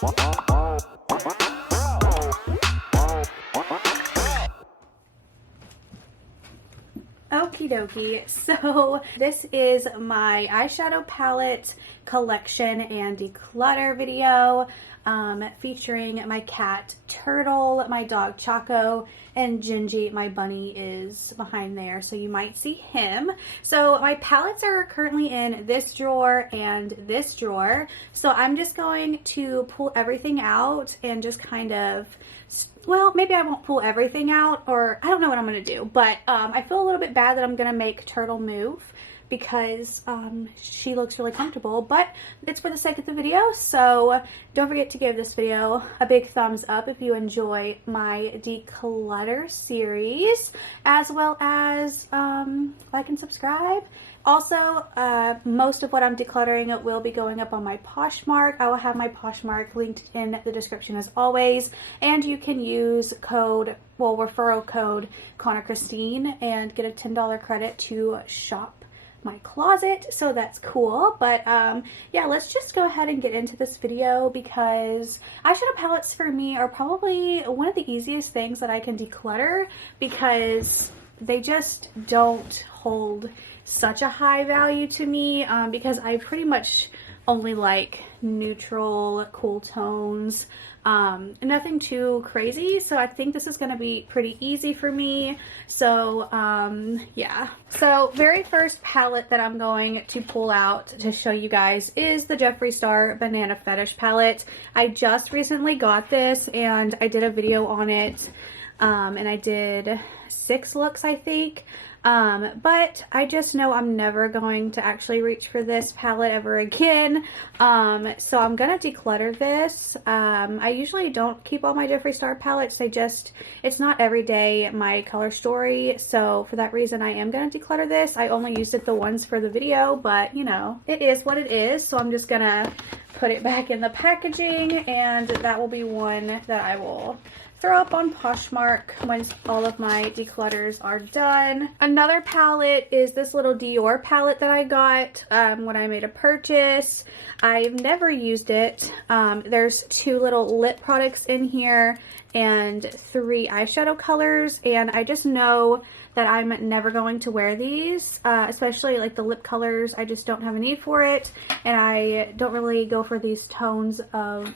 Okie dokie, so this is my eyeshadow palette collection and declutter video featuring my cat Turtle, my dog Choco, and Gingy, my bunny, is behind there, so you might see him. So my palettes are currently in this drawer and this drawer, so I'm just going to pull everything out and just kind of, well, maybe I won't pull everything out, or I don't know what I'm going to do, but I feel a little bit bad that I'm going to make Turtle move because she looks really comfortable, but it's for the sake of the video. So don't forget to give this video a big thumbs up if you enjoy my declutter series, as well as like and subscribe. Also, most of what I'm decluttering will be going up on my Poshmark. I will have my Poshmark linked in the description as always, and you can use referral code Krystyn and get a $10 credit to shop my closet, so that's cool. But yeah, let's just go ahead and get into this video, because eyeshadow palettes for me are probably one of the easiest things that I can declutter, because they just don't hold such a high value to me, because I pretty much only like neutral, cool tones, nothing too crazy. So I think this is going to be pretty easy for me. So yeah. So very first palette that I'm going to pull out to show you guys is the Jeffree Star Banana Fetish palette. I just recently got this and I did a video on it, and I did 6 looks, I think. But I just know I'm never going to actually reach for this palette ever again. So I'm gonna declutter this. I usually don't keep all my Jeffree Star palettes. It's not every day my color story. So for that reason, I am gonna declutter this. I only used it the once for the video, but you know, it is what it is. So I'm just gonna put it back in the packaging, and that will be one that I will throw up on Poshmark once all of my declutters are done. Another palette is this little Dior palette that I got when I made a purchase. I've never used it. There's 2 little lip products in here and 3 eyeshadow colors, and I just know that I'm never going to wear these, especially like the lip colors. I just don't have a need for it, and I don't really go for these tones of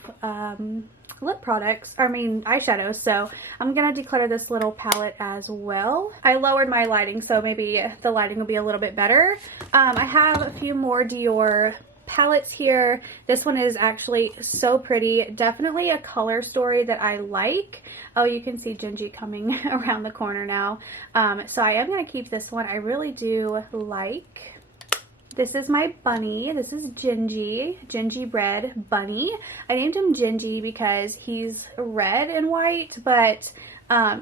lip products, eyeshadows, so I'm gonna declutter this little palette as well. I lowered my lighting, so maybe the lighting will be a little bit better. I have a few more Dior palettes here. This one is actually so pretty. Definitely a color story that I like. Oh, you can see Gingy coming around the corner now. So I am gonna keep this one. I really do like. This is my bunny. This is Gingerbread Bunny. I named him Gingy because he's red and white, but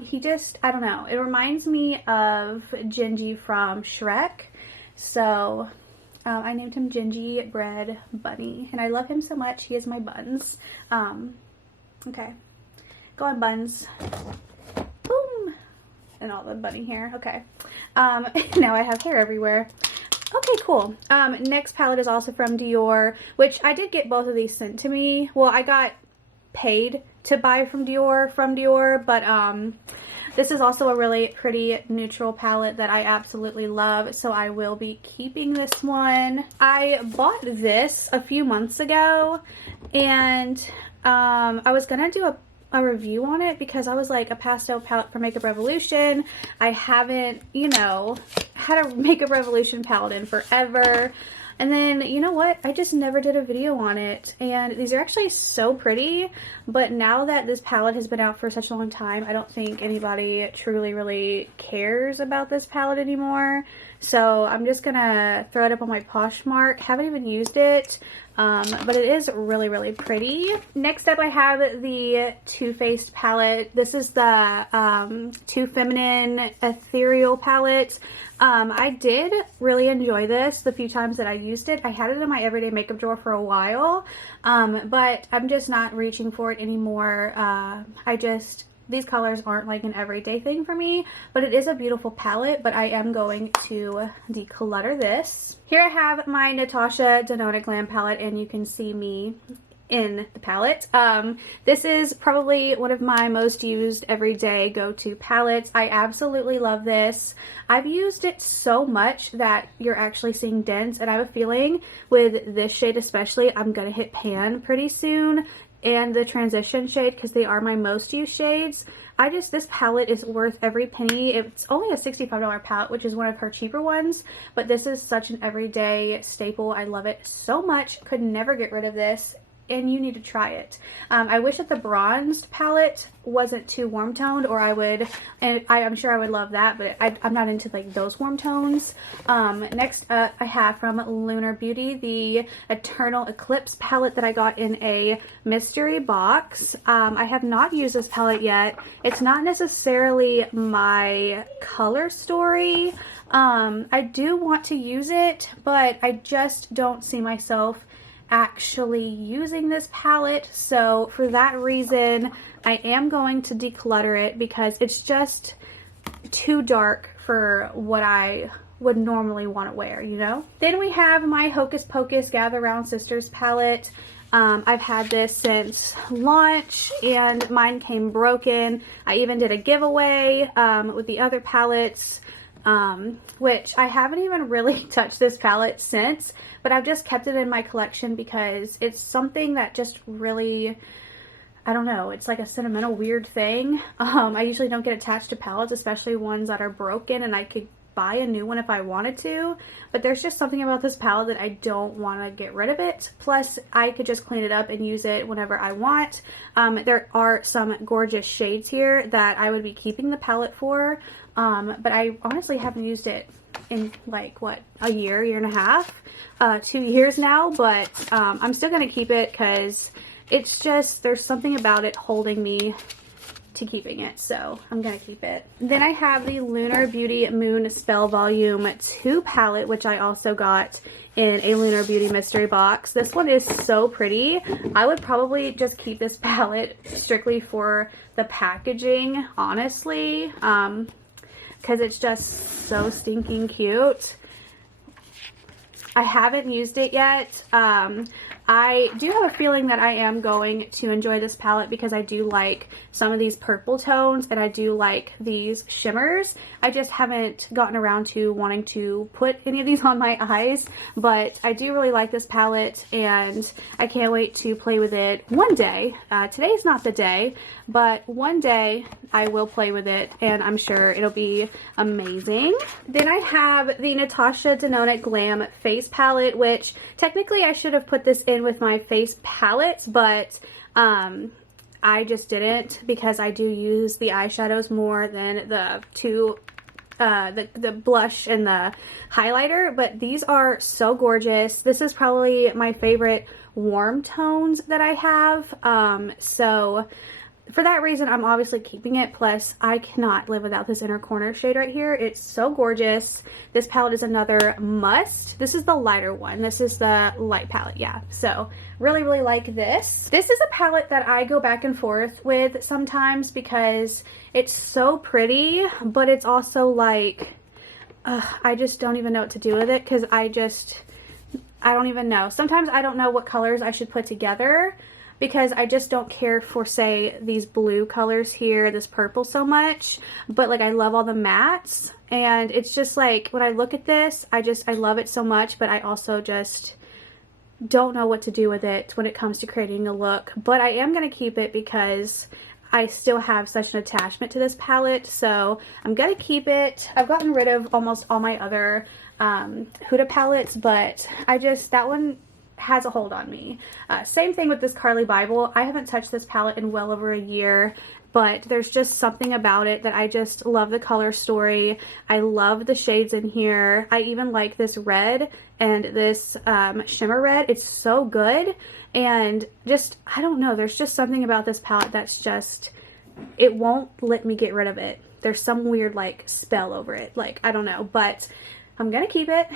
he just, I don't know, it reminds me of Gingy from Shrek. So I named him Gingerbread Bunny, and I love him so much. He is my buns. Okay, go on, buns. Boom, and all the bunny hair. Okay, now I have hair everywhere. Okay, cool. Next palette is also from Dior, which I did get both of these sent to me. Well, I got paid to buy from Dior, but this is also a really pretty neutral palette that I absolutely love, so I will be keeping this one. I bought this a few months ago, and I was gonna do a review on it because I was like, a pastel palette for Makeup Revolution. I haven't, you know, had a Makeup Revolution palette in forever. And then, you know what? I just never did a video on it. And these are actually so pretty. But now that this palette has been out for such a long time, I don't think anybody truly really cares about this palette anymore. So I'm just gonna throw it up on my Poshmark. Haven't even used it. But it is really, really pretty. Next up, I have the Too Faced palette. This is the Too Feminine Ethereal palette. I did really enjoy this the few times that I used it. I had it in my everyday makeup drawer for a while, but I'm just not reaching for it anymore. These colors aren't like an everyday thing for me, but it is a beautiful palette. But I am going to declutter this. Here I have my Natasha Denona Glam palette, and you can see me in the palette. This is probably one of my most used everyday go-to palettes. I absolutely love this. I've used it so much that you're actually seeing dents, and I have a feeling with this shade especially, I'm gonna hit pan pretty soon, and the transition shade, because they are my most used shades. This palette is worth every penny. It's only a $65 palette, which is one of her cheaper ones, but this is such an everyday staple. I love it so much. Could never get rid of this, and you need to try it. I wish that the bronzed palette wasn't too warm toned, or I'm sure I would love that, but I'm not into like those warm tones. Next up I have from Lunar Beauty the Eternal Eclipse palette that I got in a mystery box. I have not used this palette yet. It's not necessarily my color story. I do want to use it, but I just don't see myself actually using this palette, so for that reason I am going to declutter it because it's just too dark for what I would normally want to wear, you know? Then we have my Hocus Pocus Gather Round Sisters palette. I've had this since launch and mine came broken. I even did a giveaway with the other palettes, which I haven't even really touched this palette since, but I've just kept it in my collection because it's something that just really, I don't know, it's like a sentimental weird thing. I usually don't get attached to palettes, especially ones that are broken, and I could buy a new one if I wanted to, but there's just something about this palette that I don't want to get rid of it. Plus I could just clean it up and use it whenever I want. There are some gorgeous shades here that I would be keeping the palette for, but I honestly haven't used it in like what, a year and a half, 2 years now, but I'm still gonna keep it because it's just, there's something about it holding me to keeping it, so I'm gonna keep it. Then I have the Lunar Beauty Moon Spell Volume 2 palette, which I also got in a Lunar Beauty mystery box. This one is so pretty. I would probably just keep this palette strictly for the packaging, honestly, because it's just so stinking cute. I haven't used it yet. I do have a feeling that I am going to enjoy this palette because I do like some of these purple tones and I do like these shimmers. I just haven't gotten around to wanting to put any of these on my eyes, but I do really like this palette and I can't wait to play with it one day. Today's not the day, but one day I will play with it and I'm sure it'll be amazing. Then I have the Natasha Denona Glam Face Palette, which technically I should have put this in with my face palettes, but I just didn't because I do use the eyeshadows more than the two the blush and the highlighter, but these are so gorgeous. This is probably my favorite warm tones that I have, so for that reason I'm obviously keeping it. Plus I cannot live without this inner corner shade right here. It's so gorgeous. This palette is another must. This is the lighter one. This is the light palette, yeah. So really like this. This is a palette that I go back and forth with sometimes because it's so pretty, but it's also like I just don't even know what to do with it because I don't even know. Sometimes I don't know what colors I should put together because I just don't care for, say, these blue colors here, this purple so much, but like I love all the mattes, and it's just like when I look at this, I love it so much, but I also just don't know what to do with it when it comes to creating a look. But I am going to keep it because I still have such an attachment to this palette, so I'm going to keep it. I've gotten rid of almost all my other Huda palettes, but that one has a hold on me. Same thing with this Carly Bible. I haven't touched this palette in well over a year, but there's just something about it that I just love the color story. I love the shades in here. I even like this red and this shimmer red. It's so good, and just, I don't know, there's just something about this palette that's just, it won't let me get rid of it. There's some weird like spell over it, like I don't know, but I'm gonna keep it.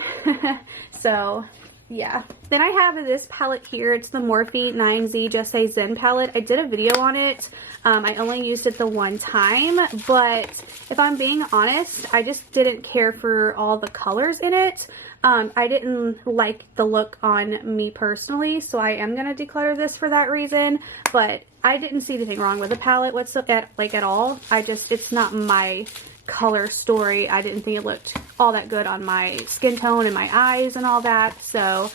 So yeah. Then I have this palette here. It's the Morphe 9Z Just Say Zen palette. I did a video on it. I only used it the one time, but if I'm being honest, I just didn't care for all the colors in it. I didn't like the look on me personally, so I am going to declutter this for that reason, but I didn't see anything wrong with the palette at all. It's not my color story. I didn't think it looked all that good on my skin tone and my eyes and all that, so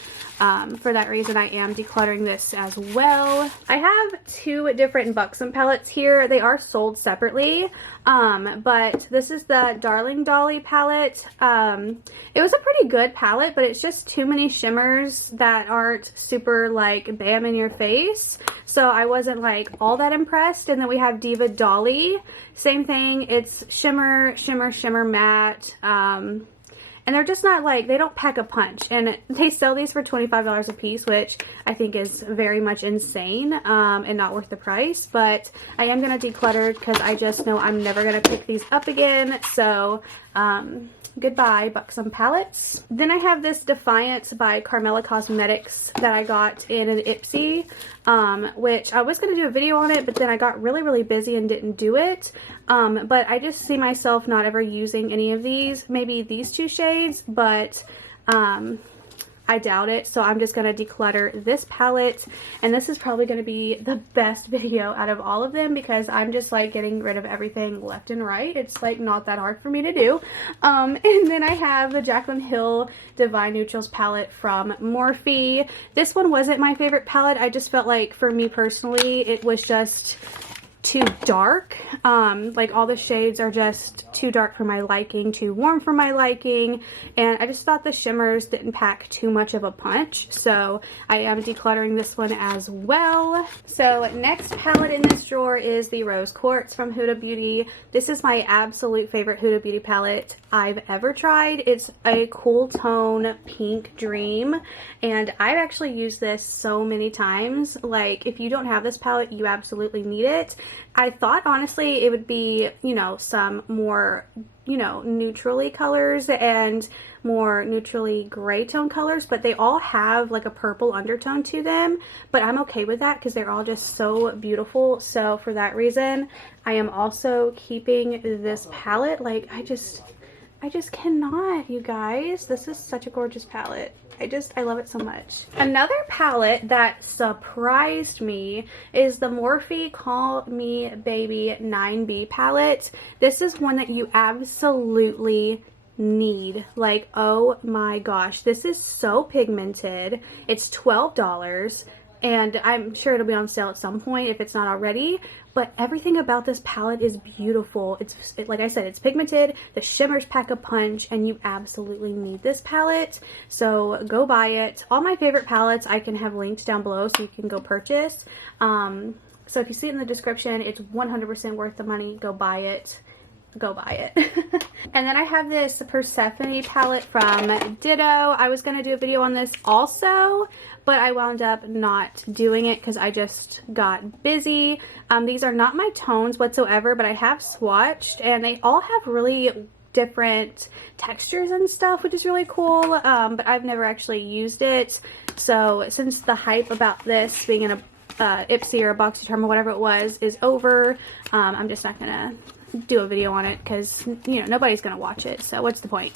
for that reason, I am decluttering this as well. I have two different Buxom palettes here. They are sold separately, but this is the Darling Dolly palette. It was a pretty good palette, but it's just too many shimmers that aren't super like bam in your face. So I wasn't like all that impressed. And then we have Diva Dolly. Same thing. It's shimmer, shimmer, shimmer matte. And they're just not like, they don't pack a punch. And they sell these for $25 a piece, which I think is very much insane and not worth the price. But I am going to declutter because I just know I'm never going to pick these up again. So, goodbye Buxom palettes. Then I have this Defiant by Carmela Cosmetics that I got in an Ipsy, which I was going to do a video on it, but then I got really busy and didn't do it. But I just see myself not ever using any of these, maybe these two shades, but I doubt it. So I'm just going to declutter this palette, and this is probably going to be the best video out of all of them because I'm just like getting rid of everything left and right. It's like not that hard for me to do. And then I have the Jaclyn Hill Divine Neutrals palette from Morphe. This one wasn't my favorite palette. I just felt like for me personally, it was just too dark. Like all the shades are just too dark for my liking, too warm for my liking, and I just thought the shimmers didn't pack too much of a punch, so I am decluttering this one as well. So next palette in this drawer is the Rose Quartz from Huda Beauty. This is my absolute favorite Huda Beauty palette I've ever tried. It's a cool tone pink dream, and I've actually used this so many times. Like, if you don't have this palette, you absolutely need it. I thought honestly it would be, you know, some more, you know, neutrally colors and more neutrally gray tone colors, but they all have like a purple undertone to them, but I'm okay with that because they're all just so beautiful. So for that reason, I am also keeping this palette. Like, I just cannot, you guys. This is such a gorgeous palette. I love it so much. Another palette that surprised me is the Morphe Call Me Baby 9B palette. This is one that you absolutely need. Like, oh my gosh, this is so pigmented. It's $12. And I'm sure it'll be on sale at some point if it's not already. But everything about this palette is beautiful. Like I said, it's pigmented, the shimmers pack a punch, and you absolutely need this palette. So go buy it. All my favorite palettes I can have linked down below so you can go purchase. So if you see it in the description, it's 100% worth the money. Go buy it. Go buy it. And then I have this Persephone palette from Ditto. I was going to do a video on this also, but I wound up not doing it because I just got busy. These are not my tones whatsoever, but I have swatched, and they all have really different textures and stuff, which is really cool, but I've never actually used it. So since the hype about this being in a Ipsy or a Boxycharm or whatever it was is over, I'm just not gonna do a video on it because, you know, nobody's gonna watch it, so what's the point?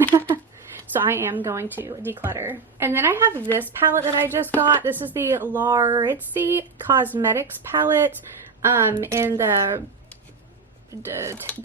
So I am going to declutter. And then I have this palette that I just got. This is the Laritzi Cosmetics palette in the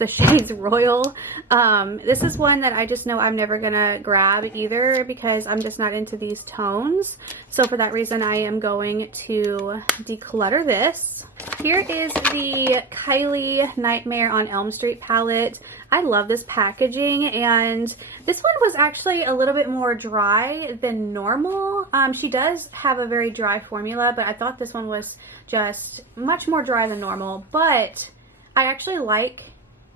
shades Royal. This is one that I just know I'm never gonna grab either because I'm just not into these tones. So for that reason, I am going to declutter this. Here is the Kylie Nightmare on Elm Street palette. I love this packaging, and this one was actually a little bit more dry than normal. She does have a very dry formula, but I thought this one was just much more dry than normal. But I actually like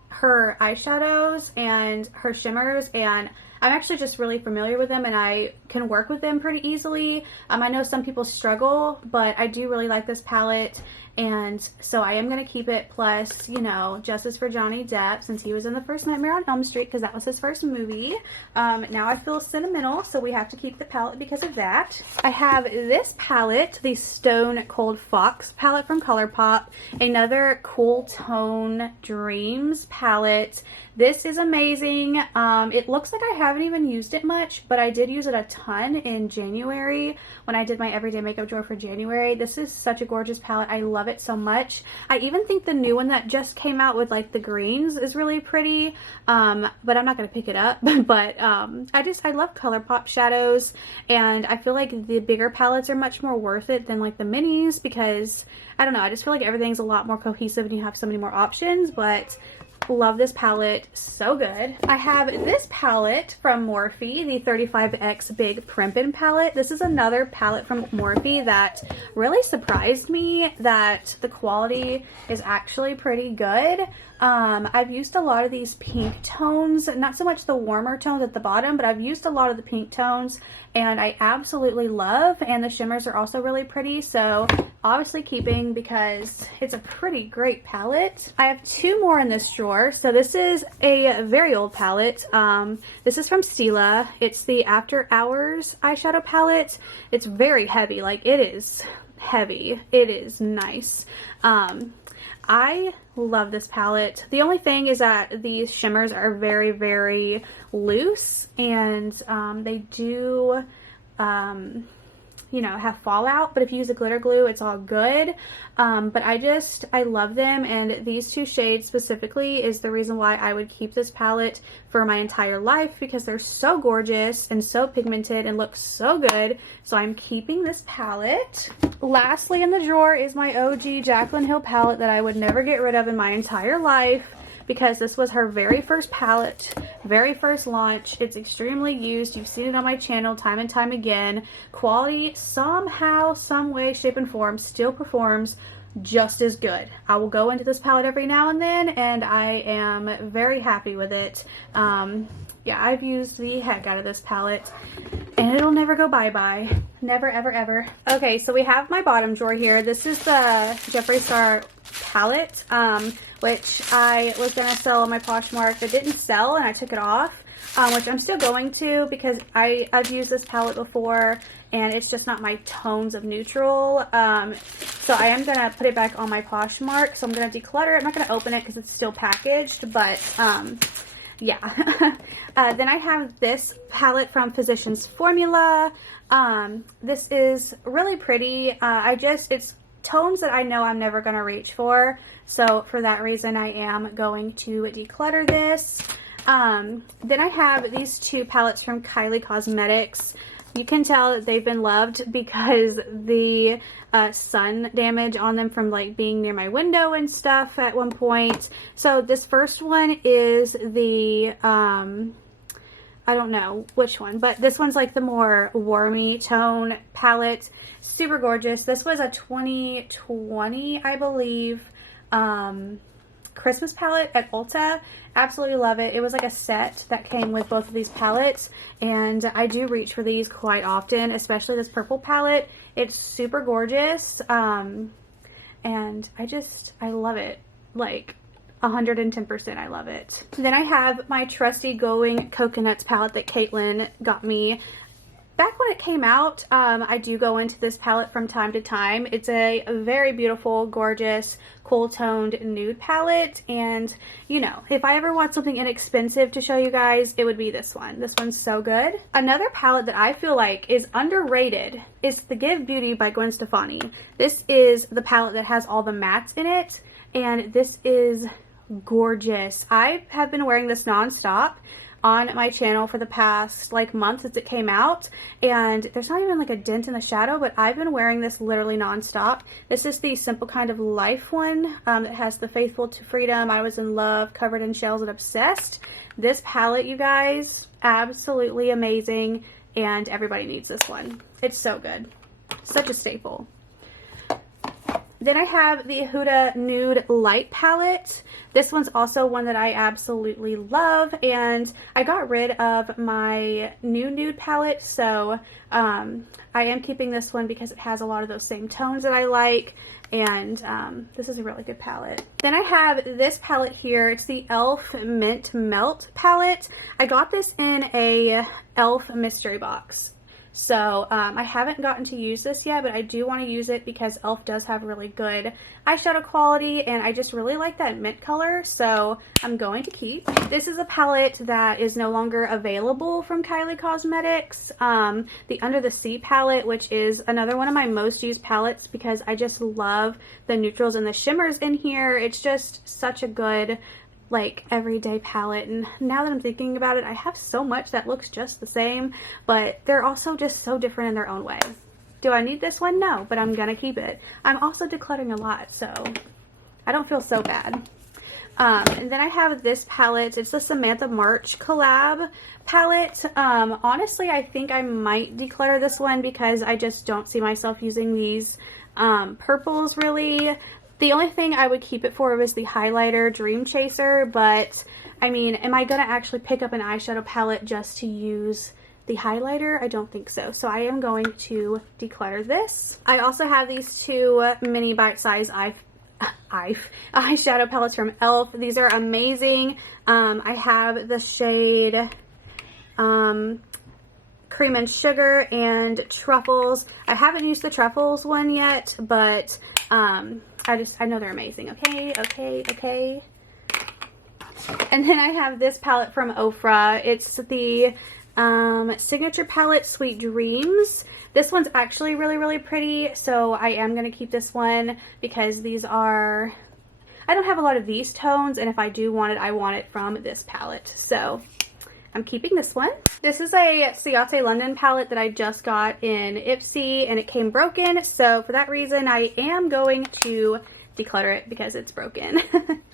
her eyeshadows and her shimmers, and I'm actually just really familiar with them and I can work with them pretty easily. I know some people struggle, but I do really like this palette, and so I am going to keep it. Plus, you know, justice for Johnny Depp since he was in the first Nightmare on Elm Street because that was his first movie. Now I feel sentimental, so we have to keep the palette because of that. I have this palette, the Stone Cold Fox palette from ColourPop, another cool tone dreams palette. This is amazing. It looks like I have haven't even used it much, but I did use it a ton in January when I did my everyday makeup drawer for January. This is such a gorgeous palette. I love it so much. I even think the new one that just came out with like the greens is really pretty, but I'm not going to pick it up. But I love ColourPop shadows, and I feel like the bigger palettes are much more worth it than like the minis, because I don't know, I just feel like everything's a lot more cohesive and you have so many more options. But love this palette, so good. I have this palette from Morphe, the 35X Big Primpin palette. This is another palette from Morphe that really surprised me that the quality is actually pretty good. I've used a lot of these pink tones, not so much the warmer tones at the bottom, but I've used a lot of the pink tones and I absolutely love, and the shimmers are also really pretty, so obviously keeping because it's a pretty great palette. I have two more in this drawer. So this is a very old palette. This is from Stila. It's the After Hours eyeshadow palette. It's very heavy, like it is heavy. It is nice. I love this palette. The only thing is that these shimmers are very, very loose, and they do, you know, have fallout, but if you use a glitter glue, it's all good. But I love them, and these two shades specifically is the reason why I would keep this palette for my entire life, because they're so gorgeous and so pigmented and look so good. So I'm keeping this palette. Lastly in the drawer is my OG Jaclyn Hill palette that I would never get rid of in my entire life, because this was her very first palette, very first launch. It's extremely used. You've seen it on my channel time and time again. Quality somehow, some way, shape, and form still performs just as good. I will go into this palette every now and then, and I am very happy with it. Yeah, I've used the heck out of this palette, and it'll never go bye-bye. Never, ever, ever. Okay, so we have my bottom drawer here. This is the Jeffree Star palette, which I was going to sell on my Poshmark. It didn't sell, and I took it off, which I'm still going to, because I've used this palette before, and it's just not my tones of neutral. So I am going to put it back on my Poshmark. So I'm going to declutter it. I'm not going to open it because it's still packaged, but yeah. Then I have this palette from Physicians Formula. This is really pretty. It's tones that I know I'm never going to reach for. So for that reason, I am going to declutter this. Then I have these two palettes from Kylie Cosmetics. You can tell that they've been loved because the sun damage on them from like being near my window and stuff at one point. So this first one is the, I don't know which one, but this one's like the more warmy tone palette. Super gorgeous. This was a 2020, I believe, Christmas palette at Ulta. Absolutely love it. It was like a set that came with both of these palettes, and I do reach for these quite often, especially this purple palette. It's super gorgeous, and I love it. Like 110%, I love it. Then I have my trusty Going Coconuts palette that Caitlin got me back when it came out. I do go into this palette from time to time. It's a very beautiful, gorgeous, cool toned nude palette, and you know, if I ever want something inexpensive to show you guys, it would be this one. This one's so good. Another palette that I feel like is underrated is the Give Beauty by Gwen Stefani. This is the palette that has all the mattes in it, and this is gorgeous. I have been wearing this non-stop on my channel for the past like month since it came out, and there's not even like a dent in the shadow, but I've been wearing this literally non-stop. This is the Simple Kind of Life one that has the Faithful to Freedom, I Was in Love, Covered in Shells, and Obsessed. This palette, you guys, absolutely amazing, and everybody needs this one. It's so good. Such a staple. Then I have the Huda Nude Light palette. This one's also one that I absolutely love, and I got rid of my new nude palette, so I am keeping this one because it has a lot of those same tones that I like, and this is a really good palette. Then I have this palette here. It's the e.l.f. Mint Melt palette. I got this in a e.l.f. mystery box. So I haven't gotten to use this yet, but I do want to use it because e.l.f. does have really good eyeshadow quality, and I just really like that mint color, so I'm going to keep. This is a palette that is no longer available from Kylie Cosmetics, the Under the Sea palette, which is another one of my most used palettes because I just love the neutrals and the shimmers in here. It's just such a good like everyday palette, and now that I'm thinking about it, I have so much that looks just the same, but they're also just so different in their own way. Do I need this one? No, but I'm gonna keep it. I'm also decluttering a lot, so I don't feel so bad. And then I have this palette. It's the Samantha March collab palette. Honestly, I think I might declutter this one because I just don't see myself using these purples really. The only thing I would keep it for was the highlighter Dream Chaser, but I mean, am I gonna actually pick up an eyeshadow palette just to use the highlighter? I don't think so. So I am going to declutter this. I also have these two mini bite-size eyeshadow palettes from e.l.f. These are amazing. I have the shade Cream and Sugar and Truffles. I haven't used the Truffles one yet, but I know they're amazing. Okay. And then I have this palette from Ofra. It's the Signature Palette Sweet Dreams. This one's actually really pretty, so I am going to keep this one because these are, I don't have a lot of these tones, and if I do want it, I want it from this palette. So I'm keeping this one. This is a Ciate London palette that I just got in Ipsy, and it came broken, so for that reason I am going to declutter it because it's broken.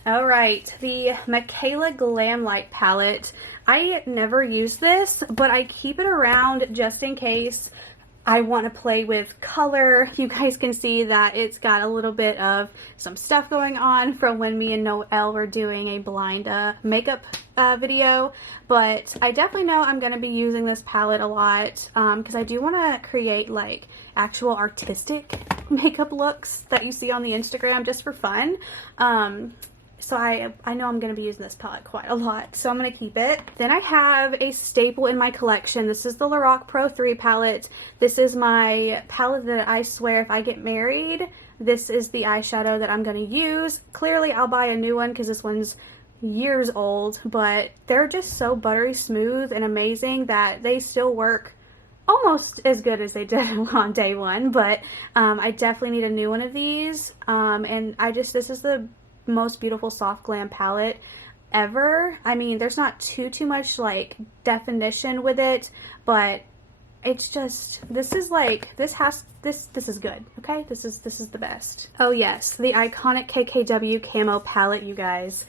Alright, the Michaela Glam Light palette. I never use this, but I keep it around just in case I want to play with color. You guys can see that it's got a little bit of some stuff going on from when me and Noelle were doing a blind makeup video, but I definitely know I'm going to be using this palette a lot because I do want to create like actual artistic makeup looks that you see on the Instagram just for fun. So I know I'm going to be using this palette quite a lot, so I'm going to keep it. Then I have a staple in my collection. This is the Lorac Pro 3 palette. This is my palette that I swear if I get married, this is the eyeshadow that I'm going to use. Clearly I'll buy a new one because this one's years old, but they're just so buttery smooth and amazing that they still work almost as good as they did on day one, but I definitely need a new one of these, and this is the most beautiful soft glam palette ever. I mean, there's not too much like definition with it, but it's just, this is good. Okay, this is the best. Oh yes, the iconic KKW camo palette, you guys.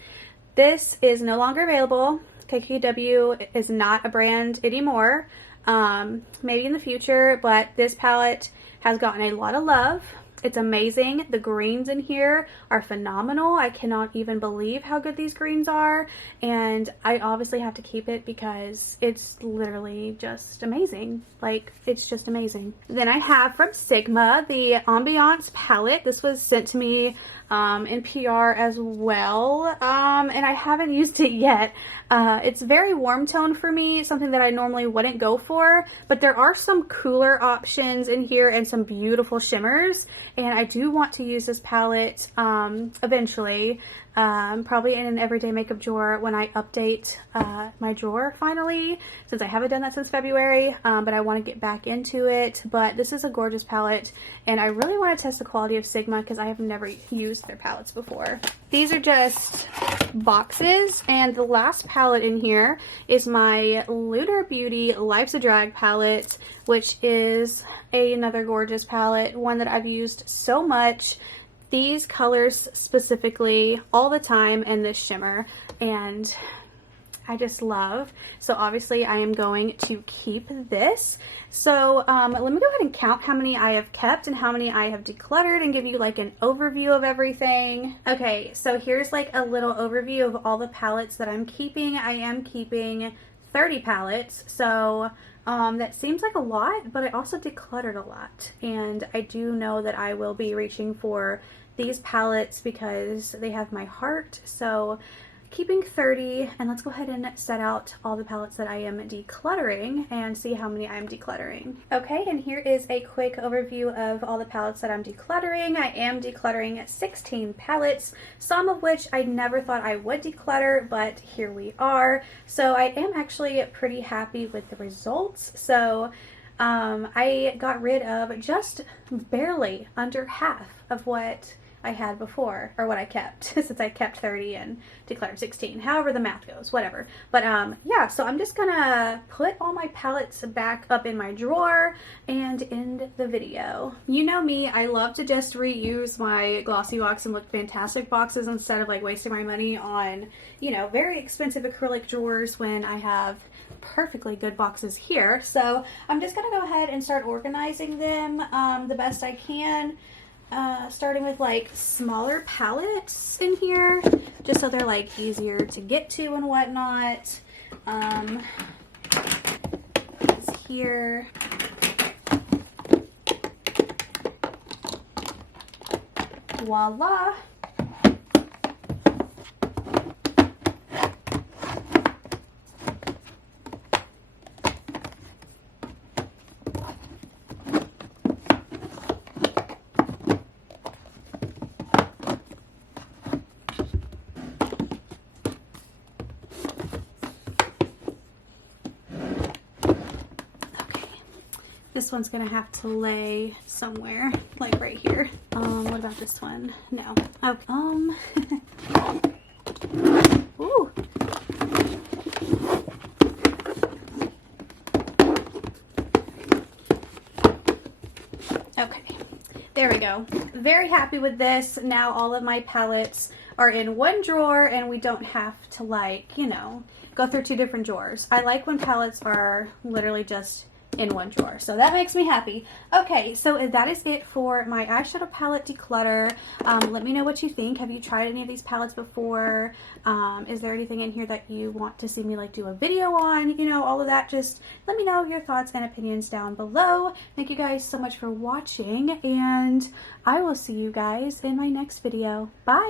This is no longer available. KKW is not a brand anymore. Maybe in the future, but this palette has gotten a lot of love. It's amazing. The greens in here are phenomenal. I cannot even believe how good these greens are, and I obviously have to keep it because it's literally just amazing. Like, it's just amazing. Then I have from Sigma the Ambiance palette. This was sent to me in PR as well, and I haven't used it yet. It's very warm tone for me, something that I normally wouldn't go for, but there are some cooler options in here and some beautiful shimmers, and I do want to use this palette eventually, probably in an everyday makeup drawer when I update my drawer finally, since I haven't done that since February, but I want to get back into it. But this is a gorgeous palette, and I really want to test the quality of Sigma because I have never used their palettes before. These are just boxes, and the last palette in here is my Lunar Beauty Life's a Drag palette, which is another gorgeous palette, one that I've used so much. These colors specifically all the time, and this shimmer, and I just love. So obviously I am going to keep this. So let me go ahead and count how many I have kept and how many I have decluttered and give you like an overview of everything. Okay, so here's like a little overview of all the palettes that I'm keeping. I am keeping 30 palettes, so that seems like a lot, but I also decluttered a lot, and I do know that I will be reaching for these palettes because they have my heart. So keeping 30, and let's go ahead and set out all the palettes that I am decluttering and see how many I'm decluttering. Okay, and here is a quick overview of all the palettes that I'm decluttering. I am decluttering 16 palettes, some of which I never thought I would declutter, but here we are. So I am actually pretty happy with the results. So I got rid of just barely under half of what I had before, or what I kept, since I kept 30 and decluttered 16, however the math goes, whatever. But yeah, so I'm just gonna put all my palettes back up in my drawer and end the video. You know me, I love to just reuse my glossy box and look fantastic boxes instead of like wasting my money on, you know, very expensive acrylic drawers when I have perfectly good boxes here. So I'm just gonna go ahead and start organizing them the best I can. Starting with like smaller palettes in here, just so they're like easier to get to and whatnot. It's here. Voila. This one's gonna have to lay somewhere, like right here. What about this one? No. Okay. Ooh. Okay. There we go. Very happy with this. Now all of my palettes are in one drawer and we don't have to, like, you know, go through 2 different drawers. I like when palettes are literally just in one drawer, so that makes me happy. Okay, so that is it for my eyeshadow palette declutter. Let me know what you think. Have you tried any of these palettes before? Is there anything in here that you want to see me like do a video on? You know, all of that. Just let me know your thoughts and opinions down below. Thank you guys so much for watching, and I will see you guys in my next video. Bye.